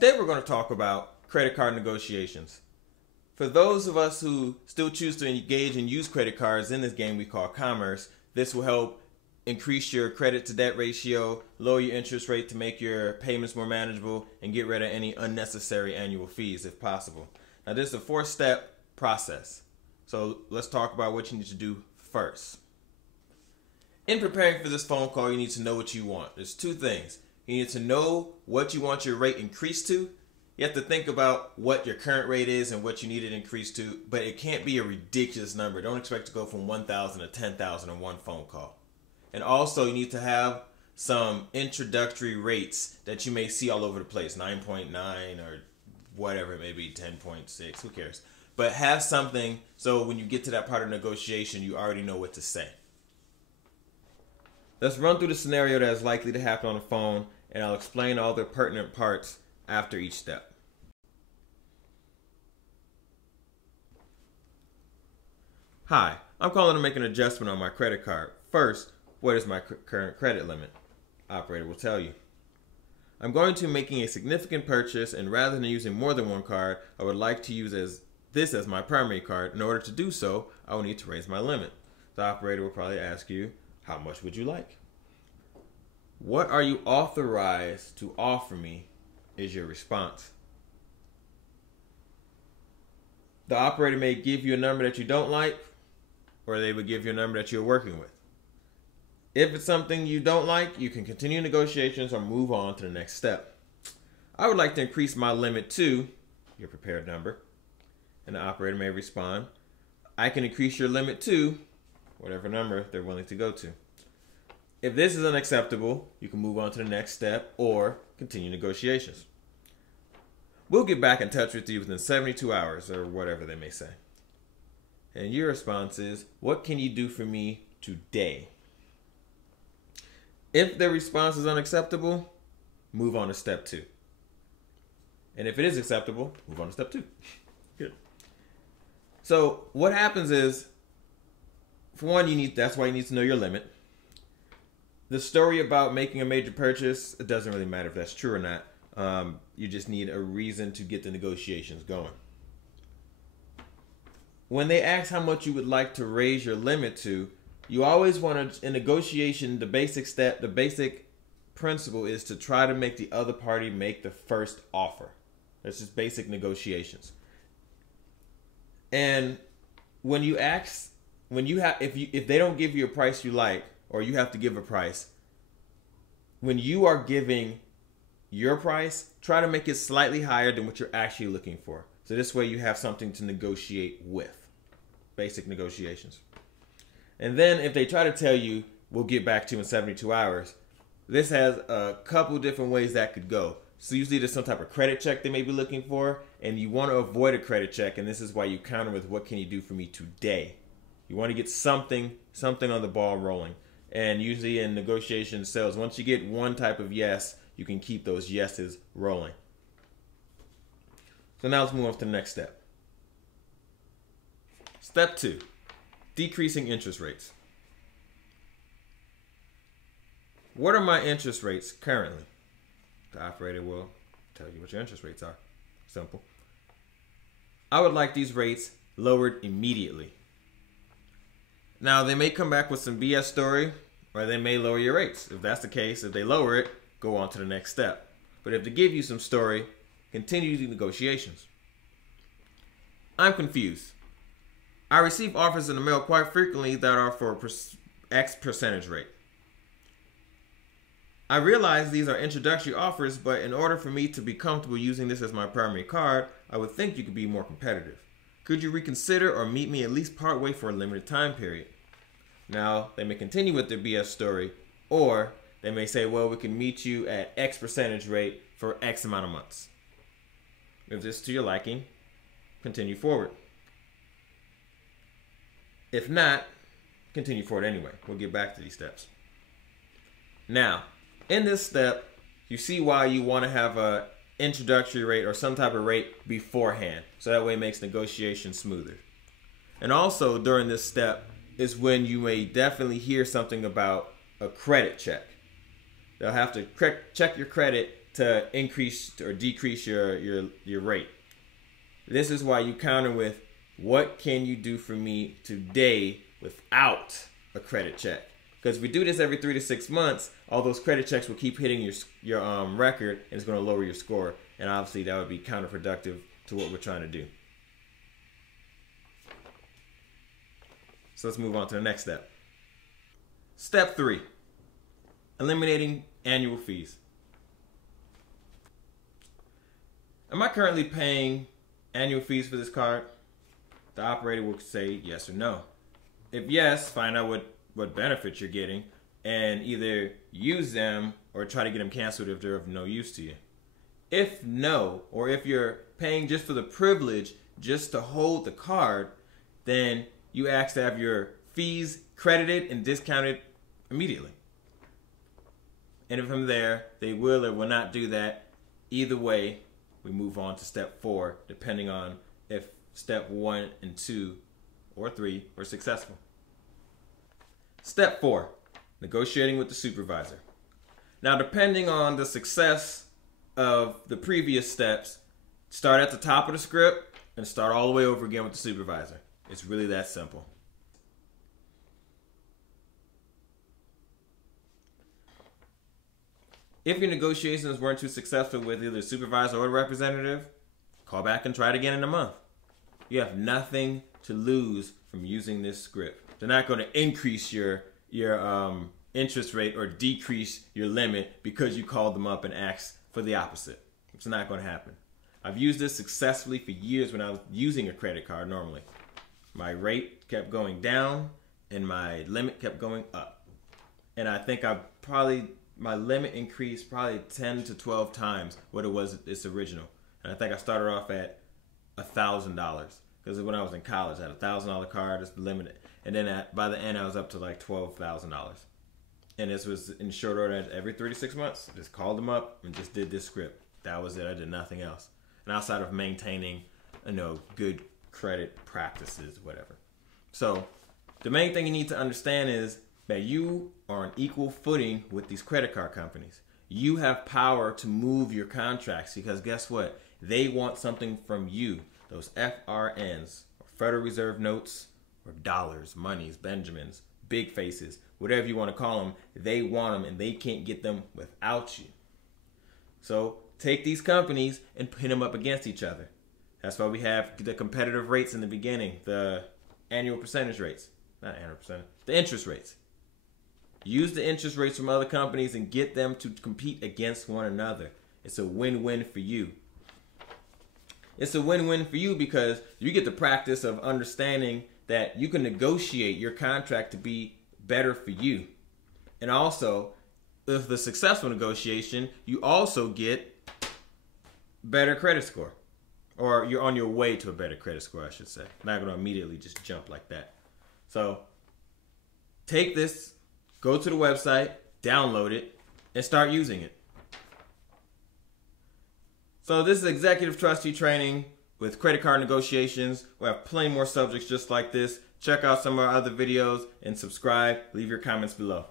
Today we're going to talk about credit card negotiations. For those of us who still choose to engage and use credit cards in this game we call commerce, this will help increase your credit to debt ratio, lower your interest rate to make your payments more manageable, and get rid of any unnecessary annual fees if possible. Now this is a 4-step process. So let's talk about what you need to do first. In preparing for this phone call, you need to know what you want. There's two things. You need to know what you want your rate increased to. You have to think about what your current rate is and what you need it increased to, but it can't be a ridiculous number. Don't expect to go from 1,000 to 10,000 in one phone call. And also you need to have some introductory rates that you may see all over the place, 9.9 or whatever it may be, 10.6, who cares? But have something so when you get to that part of negotiation, you already know what to say. Let's run through the scenario that is likely to happen on the phone, and I'll explain all the pertinent parts after each step. Hi, I'm calling to make an adjustment on my credit card. First, what is my current credit limit? Operator will tell you. I'm going to be making a significant purchase, and rather than using more than one card, I would like to use this as my primary card. In order to do so, I will need to raise my limit. The operator will probably ask you, how much would you like? What are you authorized to offer me is your response. The operator may give you a number that you don't like, or they would give you a number that you're working with. If it's something you don't like, you can continue negotiations or move on to the next step. I would like to increase my limit to your prepared number, and the operator may respond, I can increase your limit to whatever number they're willing to go to. If this is unacceptable, you can move on to the next step or continue negotiations. We'll get back in touch with you within 72 hours or whatever they may say. And your response is, what can you do for me today? If their response is unacceptable, move on to step 2. And if it is acceptable, move on to step 2. Good. So what happens is, for one, that's why you need to know your limit. The story about making a major purchase, it doesn't really matter if that's true or not. You just need a reason to get the negotiations going. When they ask how much you would like to raise your limit to, you always want to, in negotiation, the basic principle is to try to make the other party make the first offer. That's just basic negotiations. And when you ask, if they don't give you a price you like, or you have to give a price, when you are giving your price, try to make it slightly higher than what you're actually looking for. So this way you have something to negotiate with. Basic negotiations. And then if they try to tell you, we'll get back to you in 72 hours, this has a couple different ways that could go. So usually there's some type of credit check they may be looking for, and you want to avoid a credit check, and this is why you counter with, what can you do for me today? You want to get something on the ball rolling. And usually in negotiation sales, once you get one type of yes, you can keep those yeses rolling. So now let's move on to the next step. Step 2, decreasing interest rates. What are my interest rates currently? The operator will tell you what your interest rates are. Simple. I would like these rates lowered immediately. Now, they may come back with some BS story, or they may lower your rates. If that's the case, if they lower it, go on to the next step. But if they give you some story, continue the negotiations. I'm confused. I receive offers in the mail quite frequently that are for X percentage rate. I realize these are introductory offers, but in order for me to be comfortable using this as my primary card, I would think you could be more competitive. Could you reconsider or meet me at least partway for a limited time period? Now, they may continue with their BS story, or they may say, well, we can meet you at X percentage rate for X amount of months. If this is to your liking, continue forward. If not, continue forward anyway. We'll get back to these steps. Now, in this step, you see why you want to have a introductory rate or some type of rate beforehand, so that way it makes negotiation smoother. And also during this step is when you may definitely hear something about a credit check. They'll have to check your credit to increase or decrease your rate. This is why you counter with, what can you do for me today without a credit check? Because if we do this every 3 to 6 months, all those credit checks will keep hitting your record, and it's going to lower your score. And obviously that would be counterproductive to what we're trying to do. So let's move on to the next step. Step 3, eliminating annual fees. Am I currently paying annual fees for this card? The operator will say yes or no. If yes, find out what benefits you're getting and either use them or try to get them canceled if they're of no use to you. If no, or if you're paying just for the privilege just to hold the card, then you ask to have your fees credited and discounted immediately. And if from there they will or will not do that, either way, we move on to step 4, depending on if step 1 and 2 or 3 were successful. Step 4, negotiating with the supervisor. Now, depending on the success of the previous steps, start at the top of the script and start all the way over again with the supervisor. It's really that simple. If your negotiations weren't too successful with either the supervisor or the representative, call back and try it again in a month. You have nothing to lose from using this script. They're not going to increase your interest rate or decrease your limit because you called them up and asked for the opposite. It's not going to happen. I've used this successfully for years when I was using a credit card normally. My rate kept going down and my limit kept going up. And I think my limit increased probably 10 to 12 times what it was its original. And I think I started off at $1,000 because when I was in college, I had a $1,000 card as the limit. And then by the end, I was up to like $12,000. And this was in short order every 3 to 6 months. I just called them up and just did this script. That was it. I did nothing else. And outside of maintaining, good credit practices, whatever. So the main thing you need to understand is that you are on equal footing with these credit card companies. You have power to move your contracts because guess what? They want something from you. Those FRNs, or Federal Reserve notes, or dollars, monies, Benjamins, big faces, whatever you want to call them, they want them and they can't get them without you. So take these companies and pin them up against each other. That's why we have the competitive rates in the beginning, the annual percentage rates, not annual percentage, the interest rates. Use the interest rates from other companies and get them to compete against one another. It's a win-win for you. It's a win-win for you because you get the practice of understanding that you can negotiate your contract to be better for you. And also, with the successful negotiation, you also get better credit score. Or you're on your way to a better credit score, I should say. Not going to immediately just jump like that. So, take this, go to the website, download it, and start using it. So this is executive trustee training with credit card negotiations. We'll have plenty more subjects just like this. Check out some of our other videos and subscribe. Leave your comments below.